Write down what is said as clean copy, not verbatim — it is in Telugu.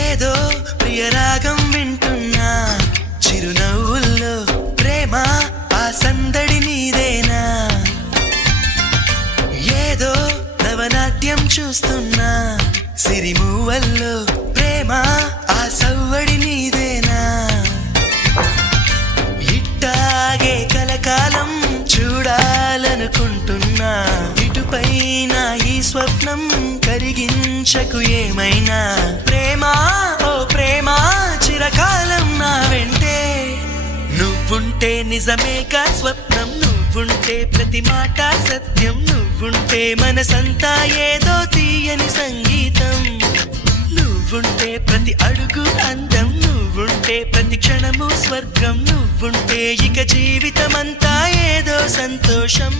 ఏదో ప్రియరాగం వింటున్నా చిరునవ్వుల్లో ప్రేమ ఆ సందడి నీదేనా ఏదో నవనాట్యం చూస్తున్నా సిరిమూవల్లో ప్రేమ ఆ సవ్వడి నీదేనా ఇట్టాగే కలకాలం చూడాలనుకుంటున్నా ఇటుపైన ఈ స్వప్నం కరిగించకు ఏమైనా ప్రేమ ఓ ప్రేమ చిరకాలం నా వెంటే నువ్వుంటే నిజమేగా స్వప్నం నువ్వుంటే ప్రతి మాట సత్యం నువ్వుంటే మనసంతా ఏదో తీయని సంగీతం నువ్వుంటే ప్రతి అడుగు అందం నువ్వుంటే ప్రతి క్షణము స్వర్గం నువ్వుంటే ఇక జీవితమంతా ఏదో సంతోషం